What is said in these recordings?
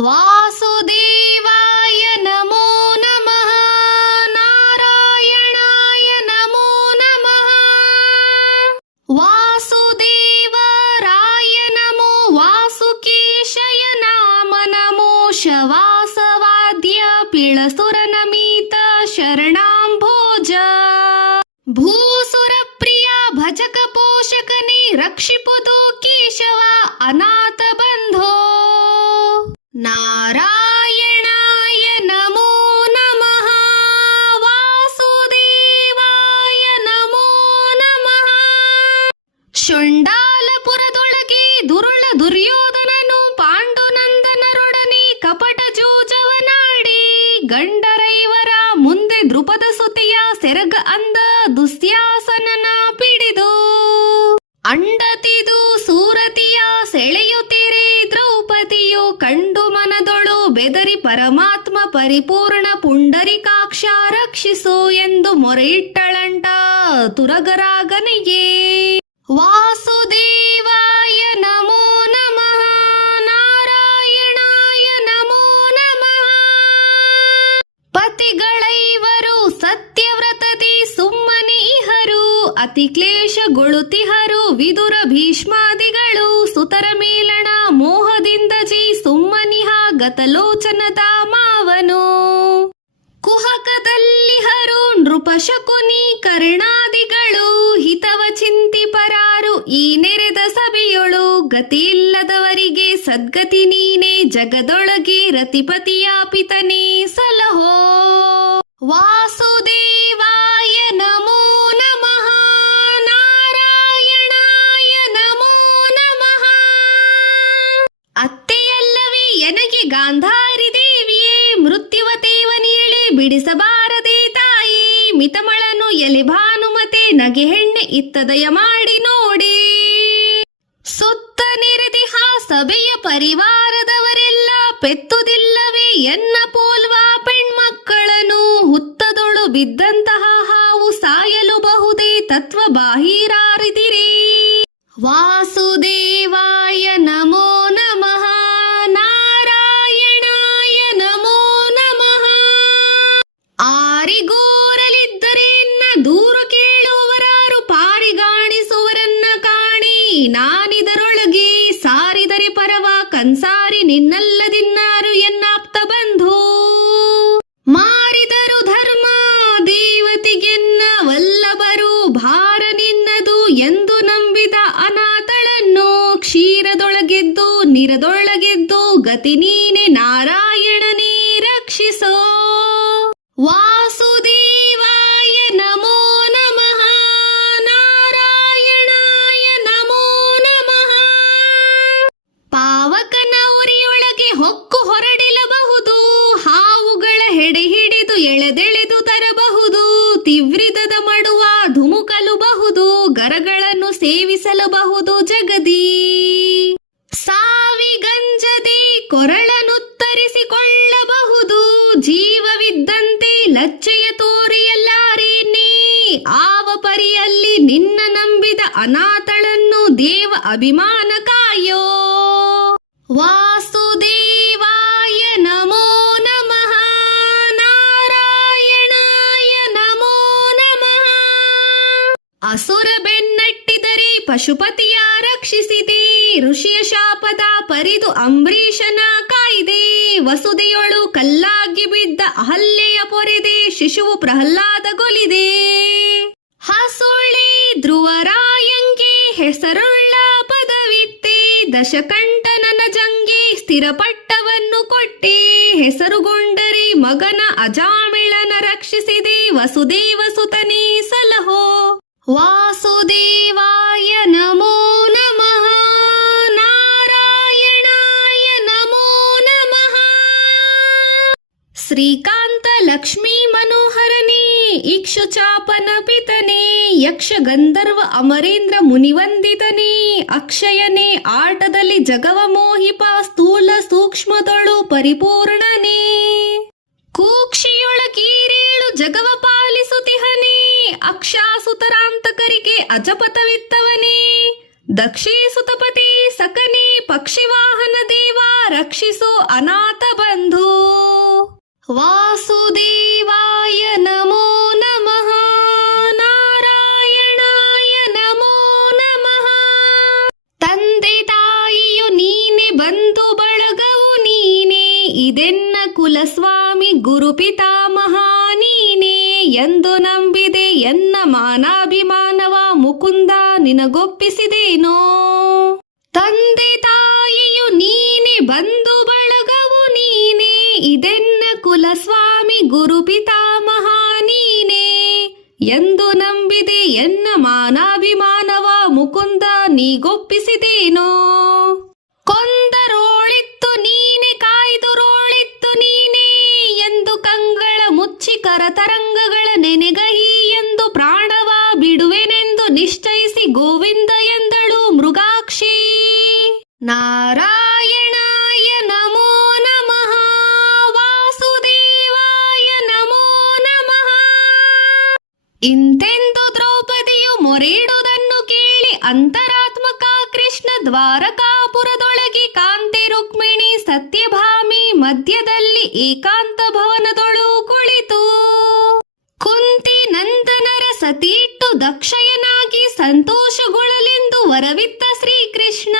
ವಾಸುದೇವಾಯ ನಮೋ ನಮಃ. ನಾರಾಯಣಾಯ ನಮೋ ನಮಃ. ವಾಸುದೇವರಾಯ ನಮೋ. ವಾಸುಕೇಶಯ ನಾಮ ನಮೋ. ಶವಾಸವಾದ್ಯ ಪಿಳಸುರ ನಮೀತ ಶರಣಾಂಭೋಜ. ಭೂಸುರ ಪ್ರಿಯ ಭಜಕ ಪೋಷಕನೇ ರಕ್ಷಿಪುದು ಕೇಶವ ಅನಾಥ ಬಂಧೋ. ನಾರಾಯಣಾಯ ನಮೋ ನಮಃ. ವಾಸುದೇವಾಯ ನಮೋ ನಮಃ. ಶೊಂಡಾಲಪುರದೊಳಗೆ ದುರುಳ ದುರ್ಯೋಧನನು ಪಾಂಡುನಂದನರೊಡನೆ ಕಪಟ ಜೂಜವನಾಡಿ ಗಂಡರೈವರ ಮುಂದೆ ದೃಪದ ಸುತಿಯ ಸೆರಗ ಅಂದ ದುಸ್ಯಾಸನನ ಪಿಡಿದು ಅಂಡತಿದು ಸೂರತಿಯ ಸೆಳೆಯುತ್ತಿರೆ. ದ್ರೌಪದಿಯು ಕಂಡು ಮನದೊಳು ಬೆದರಿ ಪರಮಾತ್ಮ ಪರಿಪೂರ್ಣ ಪುಂಡರಿಕಾಕ್ಷ ರಕ್ಷಿಸು ಎಂದು ಮೊರೆಯಿಟ್ಟಳಂಟ ತುರಗರಾಗನಿಗೆ. ವಾಸುದೇವಾಯ ನಮೋ ನಮಃ. ನಾರಾಯಣಾಯ ನಮೋ ನಮಃ. ಪತಿಗಳೈವರು ಸತ್ಯವ್ರತದಿ ಸುಮ್ಮನೆ ಇಹರು ಅತಿ ಕ್ಲೇಶಗೊಳುತಿಹರು. ವಿದುರ ಭೀಷ್ಮಾದಿಗಳು ಸುತರ ಮೇಲಣ ಮೋಹದಿಂದ ಜಿ ಸುಮ್ಮನಿಹ ಗತಲೋಚನದ ಮಾವನು. ಕುಹಕದಲ್ಲಿಹರು ನೃಪಶಕುನಿ ಕರ್ಣಾದಿಗಳು ಹಿತವ ಚಿಂತಿ ಪರಾರು. ಈ ನೆರೆದ ಸಭೆಯೊಳು ಗತಿಯಿಲ್ಲದವರಿಗೆ ಸದ್ಗತಿ ನೀನೆ ಜಗದೊಳಗೆ ರತಿಪತಿಯ ಪಿತನೇ ಸಲಹೋ. ವಾಸುದೇವಾಯ ನಮೋ ನಮಃ. ನಾರಾಯಣಾಯ ನಮೋ ನಮಃ. ಅತ್ತೆಯಲ್ಲವೇ ಎನಗೆ ಗಾಂಧಾರಿ ದೇವಿಯೇ ಮೃತ್ಯುವತೇವನಿಯಳೆ ಬಿಡಿಸಬಾರದೆ ತಾಯಿ. ಮಿತಮಳನು ಎಲೆ ಭಾನುಮತೆ ನಗೆ ಹೆಣ್ಣೆ ಇತ್ತದಯ ಮಾಡಿ ನೋಡಿ. ಸುತ್ತ ನೆರೆದಿಹ ಸಭೆಯ ಪರಿವಾರದವರೆಲ್ಲ ಪೆತ್ತುದಿಲ್ಲವೇ ಎನ್ನ ಪೋಲ್ವ ಪೆಣ್ಮಕ್ಕಳನು. ಹುತ್ತದೊಳು ಬಿದ್ದಂತಹ ಹಾವು ಸಾಯಲು ಬಹುದೇ ತತ್ವ ಬಾಹಿರಾರಿದಿರಿ. ವಾಸುದೇವಾಯ ನಮೋ ನಮಃ. ನಾರಾಯಣಾಯ ನಮೋ ನಮಃ. ಆರಿಗೋರಲಿದ್ದರೆ ಎನ್ನ ದೂರು ಕೇಳುವವರಾರು ಪಾರಿಗಾಣಿಸುವರನ್ನ ಕಾಣಿ. ನಾನಿದರೊಳಗೆ ಸಾರಿದರೆ ಪರವ ಕನ್ಸಾರಿ ನಿನ್ನಲ್ಲದಿನ್ನಾರು ಎನ್ನಾಪ್ತ ಬಂಧು. ಮಾರಿದರು ಧರ್ಮ ದೇವತೆಗೆನ್ನ ವಲ್ಲಭರು ಭಾರ ನಿನ್ನದು ಎಂದು ನಂಬಿದ ಅನಾಥಳನ್ನು. ಕ್ಷೀರದೊಳಗೆದ್ದು ನಿರದೊಳಗೆದ್ದು ಗತಿ ನೀನೆ ನಾರಾಯಣನೇ ರಕ್ಷಿಸೋ. ವಾಸುದೇವಾಯ ನಮೋ ನಮಃ. ನಾರಾಯಣಾಯ ನಮೋ ನಮಃ. ಪಾವಕನ ಉರಿಯೊಳಗೆ ಹೊಕ್ಕು ಹೊರಡಿಲಬಹುದು. ಹಾವುಗಳ ಹೆಡೆ ಹಿಡಿದು ಎಳೆದೆಳೆದು ತರಬಹುದು. ತಿವ್ರಿದದ ಮಡುವ ಧುಮುಕಲುಬಹುದು. ಗರಗಳನ್ನು ಸೇವಿಸಲಬಹುದು ಜಗದಿ. ಸಾವಿಗಂಜದೆ ಕೊರಳನುತ್ತರಿಸಿಕೊಳ್ಳಬಹುದು. ಜೀವವಿದ್ದಂತೆ ಲಜ್ಜೆಯ ತೋರಿಯಲ್ಲಾರೇನೇ. ಆವ ಪರಿಯಲ್ಲಿ ನಿನ್ನ ನಂಬಿದ ಅನಾಥಳನ್ನು ದೇವ ಅಭಿಮಾನ ಕಾಯೋ. ವಾಸುದೇವಾಯ ನಮೋ ನಮಃ. ನಾರಾಯಣಾಯ ನಮೋ ನಮಃ. ಅಸುರ ಬೆನ್ನಟ್ಟಿದರೆ ಪಶುಪತಿಯ ರಕ್ಷಿಸಿದೆ. ಋಷಿಯ ಶಾಪದ ಪರಿದು ಅಂಬರೀಷನ ಕಾಯ್ದೆ. ವಸುದೆಯೊಳು ಕಲ್ಲಾಗಿ ಬಿದ್ದ ಅಹಲ್ಯೆಯ ಪೊರೆದೆ. ಶಿಶುವು ಪ್ರಹ್ಲಾದಗೊಲಿದೆ. ಹಸುಳಿ ಧ್ರುವರಾಯಂಗೆ ಹೆಸರುಳ್ಳ ಪದವಿತ್ತೆ. ದಶಕಂಠನನ ಜಂಗೆ ಸ್ಥಿರಪಟ್ಟವನ್ನು ಕೊಟ್ಟೆ. ಹೆಸರುಗೊಂಡರೆ ಮಗನ ಅಜಾಮಿಳನ ರಕ್ಷಿಸಿದೆ. ವಸುದೇವ ಸುತನೇ ಸಲಹೋ. ವಾಸುದೇವಾಯ ನಮೋ ನಮಃ. ನಾರಾಯಣಾಯ ನಮೋ ನಮಃ. ಶ್ರೀಕಾಂತ ಲಕ್ಷ್ಮೀ ಮನೋಹರನೇ ಇಕ್ಷುಚಾಪನ ಪಿತನೇ. ಯಕ್ಷ ಗಂಧರ್ವ ಅಮರೇಂದ್ರ ಮುನಿವಂದಿತನೇ. ಅಕ್ಷಯನೇ ಆಟದಲ್ಲಿ ಜಗವ ಮೋಹಿಪ. ಸ್ಥೂಲ ಸೂಕ್ಷ್ಮದೊಳು ಪರಿಪೂರ್ಣನೇ. ಕೂಕ್ಷಿಯೊಳಗೀರೇಳು ಜಗವ ಪಾಲಿಸುತಿಹನೇ. ಅಕ್ಷಾಸುತರಾಂತಕರಿಗೆ ಅಜಪತವಿತ್ತವನೇ. ದಕ್ಷೇ ಸುತಪತಿ ಸಕನೇ ಪಕ್ಷಿವಾಹನ ದೇವ ರಕ್ಷಿಸೋ ಅನಾಥ ಬಂಧು. ವಾಸುದೇವಾಯ ನಮೋ ನಮಃ, ನಾರಾಯಣಾಯ ನಮೋ ನಮಃ. ತಂದೆ ತಾಯಿಯು ನೀನೆ, ಬಂಧು ಬಳಗವು ನೀನೆ, ಇದೆನ್ನ ಕುಲಸ್ವಾಮಿ ಗುರು ಪಿತಾಮಹ ನೀನೆ ಎಂದು ನಂಬಿದೆ. ಎನ್ನ ಮಾನಾಭಿಮಾನವ ಮುಕುಂದ ನಿನಗೊಪ್ಪಿಸಿದೇನೋ. ತಂದೆ ತಾಯಿಯು ನೀನೆ, ಬಂಧು ಬಳಗವು ನೀನೆ, ಇದೆನ್ನ ಕುಲಸ್ವಾಮಿ ಗುರು ಪಿತಾಮಹ ನೀನೆ ಎಂದು ನಂಬಿದೆ. ಎನ್ನ ಮಾನಾಭಿಮಾನವ ಮುಕುಂದ ನೀಗೊಪ್ಪಿಸಿದೇನೋ. ಕೊಂದರೋಳಿತ್ತು ನೀನೆ, ಕಾಯ್ದುರೋಳಿತ್ತು ನೀನೆ ಎಂದು ಕಂಗಳ ಮುಚ್ಚಿ ಕರತರಂಗಗಳ ನೆನೆಗಹಿ ಎಂದು ಪ್ರಾಣವ ಬಿಡುವೆನೆಂದು ನಿಶ್ಚಯಿಸಿ ಗೋವಿಂದ ಎಂದಳು ಮೃಗಾಕ್ಷಿ. ನಾರಾಯಣಾಯ ನಮೋ ನಮಃ, ವಾಸುದೇವಾಯ ನಮೋ ನಮಃ. ಇಂತೆಂದು ದ್ರೌಪದಿಯು ಮೊರೆಯಿಡುವುದನ್ನು ಕೇಳಿ ಅಂತರಾತ್ಮಕ ಕೃಷ್ಣ ದ್ವಾರಕಾಪುರದೊಳಗೆ ಕಾಂತೆ ರುಕ್ಮಿಣಿ ಸತ್ಯಭಾಮಿ ಮಧ್ಯದಲ್ಲಿ ಏಕಾಂತ ಭವನದೊಳು ಕುಳಿತು ಕುಂತಿ ನಂದನರ ಸತಿಯಿಟ್ಟು ದಕ್ಷಯನಾಗಿ ಸಂತೋಷಗೊಳ್ಳಲೆಂದು ವರವಿತ್ತ ಶ್ರೀಕೃಷ್ಣ.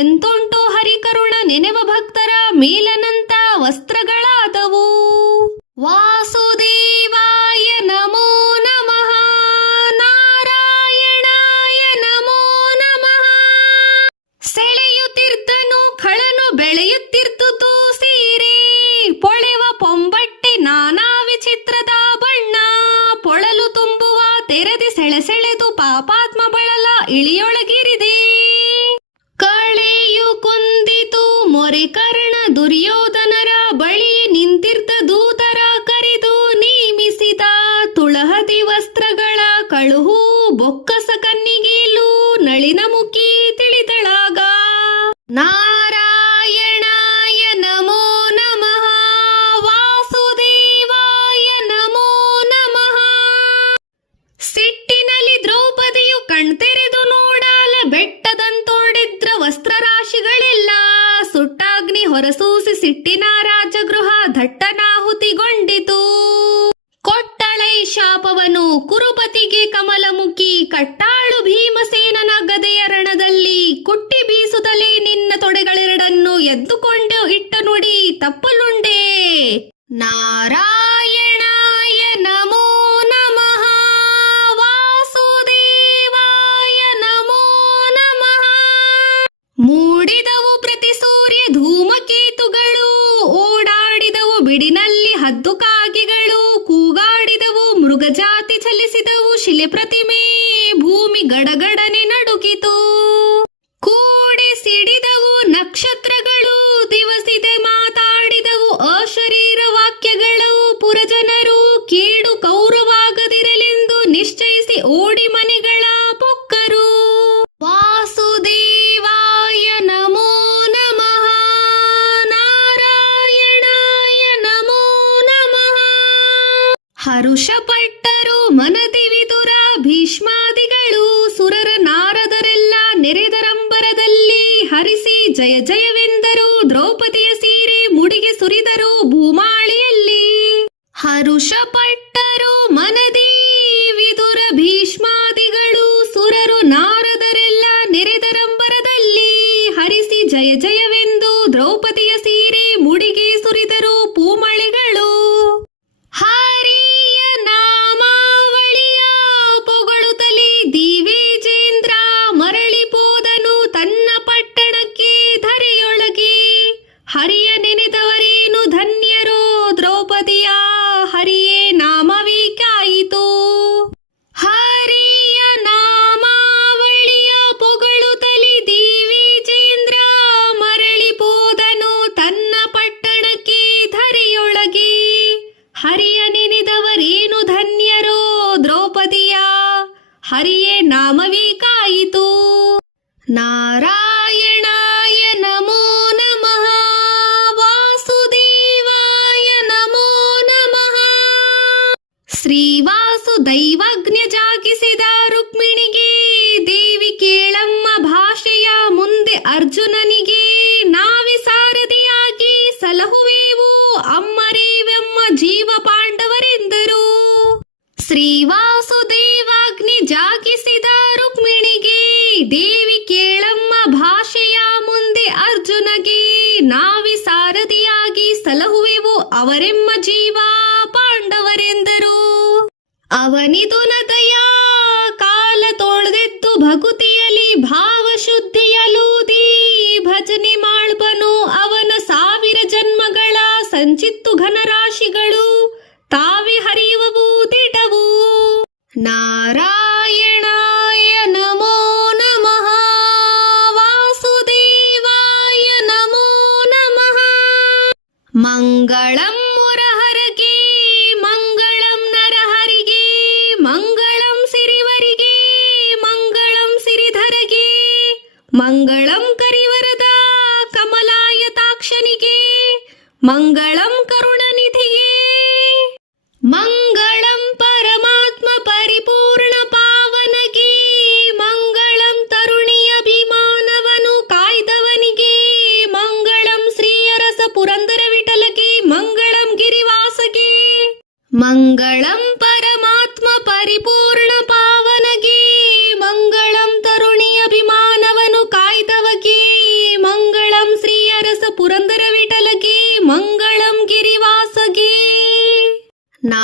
ಎಂತುಂಟು ಹರಿಕರುಣ ನೆನೆವ ಭಕ್ತರ ಮೇಲನಂತ ವಸ್ತ್ರಗಳಾದವು. ವಾಸುದೇವಾಯ ನಮೋ ನಮಃ, ನಾರಾಯಣಾಯ ನಮೋ ನಮಃ. ಸೆಳೆಯುತ್ತಿರ್ದನು ಖಳನು ಬೆಳೆಯುತ್ತಿರ್ದುತು ಸೀರೆ, ಪೊಳೆವ ಪೊಂಬಟ್ಟೆ ನಾನಾ ವಿಚಿತ್ರದ ಬಣ್ಣ. ಪೊಳಲು ತುಂಬುವ ತೆರೆದಿ ಸೆಳೆಸೆಳೆದು ಪಾಪಾತ್ಮ ಬಳಲ ಇಳಿಯೊಳಗಿರಿದೆ. ಕಳೆಯು ಕುಂದಿತು ಮೊರೆ ಕರ್ಣ ದುರ್ಯೋಧನರ ಬಳಿ ನಿಂತಿರ್ದ ದೂತರ ಕರೆದು ನೇಮಿಸಿದ. ತುಳಹದಿ ವಸ್ತ್ರಗಳ ಕಳುಹು ಬೊಕ್ಕಸ ಕನ್ನಿಗೇಲು ನಳಿನ ಮುಖಿ ತಿಳಿದಳಾಗ. ನಾರಾಯಣಾಯ ನಮೋ ನಮಃ, ವಾಸುದೇವಾಯ ನಮೋ ನಮಃ. ಸಿಟ್ಟಿನಲ್ಲಿ ದ್ರೌಪದಿಯು ಕಣ್ತೆರೆದು ನೋಡಾಲ ಬೆಟ್ಟದಂತೋಡಿದ್ರ ವಸ್ತ್ರರಾಶಿಗಳೆಲ್ಲ. ಸುಟ್ಟಾಗ್ನಿ ಹೊರಸೂಸಿ ಸಿಟ್ಟಿನ ರಾಜಗೃಹ ದಟ್ಟನಾಹುತಿಗೊಂಡಿತು. ಕೊಟ್ಟಳೈ ಶಾಪವನು ಕುರುಪತಿಗೆ ಕಮಲಮುಖಿ, ಕಟ್ಟಾಳು ಭೀಮಸೇನನ ಗದೆಯ ರಣದಲ್ಲಿ. ಕುಟ್ಟಿ ಬೀಸುತ್ತಲೇ ನಿನ್ನ ತೊಡೆಗಳೆರಡನ್ನು ಎದ್ದುಕೊಂಡು ಇಟ್ಟ ನುಡಿ ತಪ್ಪಲುಂಡೆ. ನಾರಾಯಣಾಯ ನಮೋ ನಮಃ, ವಾಸುದೇವಾಯ ನಮೋ ನಮಃ. ಮೂಡಿದವು ಪ್ರತಿ ಸೂರ್ಯ ಧೂಮಕೇತುಗಳು, ಓಡಾಡಿದವು ಬಿಡಿನಲ್ಲಿ ಹದ್ದು ಕಾಗಿಗಳು. ಕೂಗಾಡಿದವು ಮೃಗಜಾತಿ, ಚಲಿಸಿದವು ಶಿಲೆ ಪ್ರತಿಮೆ, ಭೂಮಿ ಗಡಗಡನೆ ನಡುಗಿತು. ಕೂಡಿ ಸಿಡಿದವು ನಕ್ಷತ್ರಗಳು, ದಿವಸಿದೆ ಮಾತಾಡಿದವು ಅಶರೀರ ವಾಕ್ಯಗಳು. ಪುರಜನರು ಕೇಡು ಕೌರವಾಗದಿರಲೆಂದು ನಿಶ್ಚಯಿಸಿ ಓಡಿ ಮನೆಗಳ ಪೊಕ್ಕರು. ವಾಸುದೇವಾಯ ನಮೋ ನಮಃ, ನಾರಾಯಣಾಯ ನಮೋ ನಮಃ. ಹರುಷಪಟ್ಟರು ಮನದಿ ವಿದುರ ಭೀಷ್ಮಾದಿಗಳು, ಸುರರ ನಾರದರೆಲ್ಲ ನೆರೆದರಂಬರದಲ್ಲಿ ಹರಿಸಿ ಜಯ ಜಯವೆಂದರು. ದ್ರೌಪದಿಯ ಸೀರೆ ಮುಡಿಗೆ ಸುರಿದರು ಭೂಮಾಳಿಯಲ್ಲಿ. ಹರುಷಪಟ್ಟರು ಮನದಿ ವಿದುರ ಭೀಷ್ಮಾದಿಗಳು, ಸುರರು ನಾರದರೆಲ್ಲ ನೆರೆದರಂಬರದಲ್ಲಿ ಹರಿಸಿ ಜಯ ಜಯವೆಂದು ದ್ರೌಪದಿಯ ಸೀರೆ ಮುಡಿಗೆ ಸುರಿದರು ಪೂಮಳೆಗಳು. ಹರಿಯ ನಾಮಾವಳಿಯ ಪೊಗಳುತ್ತಲೇ ದಿವೇಜೇಂದ್ರ ಮರಳಿ ಹೋದನು ತನ್ನ ಪಟ್ಟಣಕ್ಕೆ ಧರೆಯೊಳ. ಅವರೆಮ್ಮ ಜೀವ ಪಾಂಡವರೆಂದರು. ಅವನಿದುನದಯ ಕಾಲ ತೊಳೆದೆದ್ದು ಭಕುತಿಯಲಿ ಭಾವಶುದ್ಧಿಯಲೂದಿ ಭಜನೆ ಮಾಡ್ಬನು ಅವನ 1000 ಜನ್ಮಗಳ ಸಂಚಿತ್ತು ಘನರಾಶಿಗಳು ತಾವಿ ಹರಿಯುವವು ದಿಟವು. ನಾರಾಯಣಾಯ ನಮೋ ನಮಃ, ವಾಸುದೇವಾಯ ನಮೋ ನಮಃ. ಮಂಗಳಂ ಮುರಹರಗೆ, ಮಂಗಳಂ ನರಹರಿಗೆ, ಮಂಗಳಂ ಸಿರಿವರಿಗೆ, ಮಂಗಳಂ ಸಿರಿಧರಗೆ, ಮಂಗಳಂ ಕರಿವರದ ಕಮಲಾಯತಾಕ್ಷನಿಗೆ, ಮಂಗಳಂ ಕರುಣನಿಧಿಗೆ, ಮಂಗಳಂ ಪರಮಾತ್ಮ ಪರಿಪೂರ್ಣ ಪಾವನಗೆ, ಮಂಗಳಂ ತರುಣಿ ಅಭಿಮಾನವನು ಕಾಯ್ದವನಿಗೆ, ಮಂಗಳಂ ಶ್ರೀಯರಸ ಪುರಂದರ ವಿಠಲಗೆ, ಮಂಗಳಂ ಗಿರಿವಾಸಗೆ, ಮಂಗಳಂ ಪರಮಾತ್ಮ ಪರಿಪೂರ್ಣ ಪಾವನಗೆ, ಮಂಗಳಂ ತರುಣಿ ಅಭಿಮಾನವನು ಕಾಯ್ದವಗೆ, ಮಂಗಳಂ ಶ್ರೀಯರಸ ಪುರಂದರ ವಿಠಲಗೆ, ಮಂಗಳಂ ಗಿರಿವಾಸಗೆ. ನಾ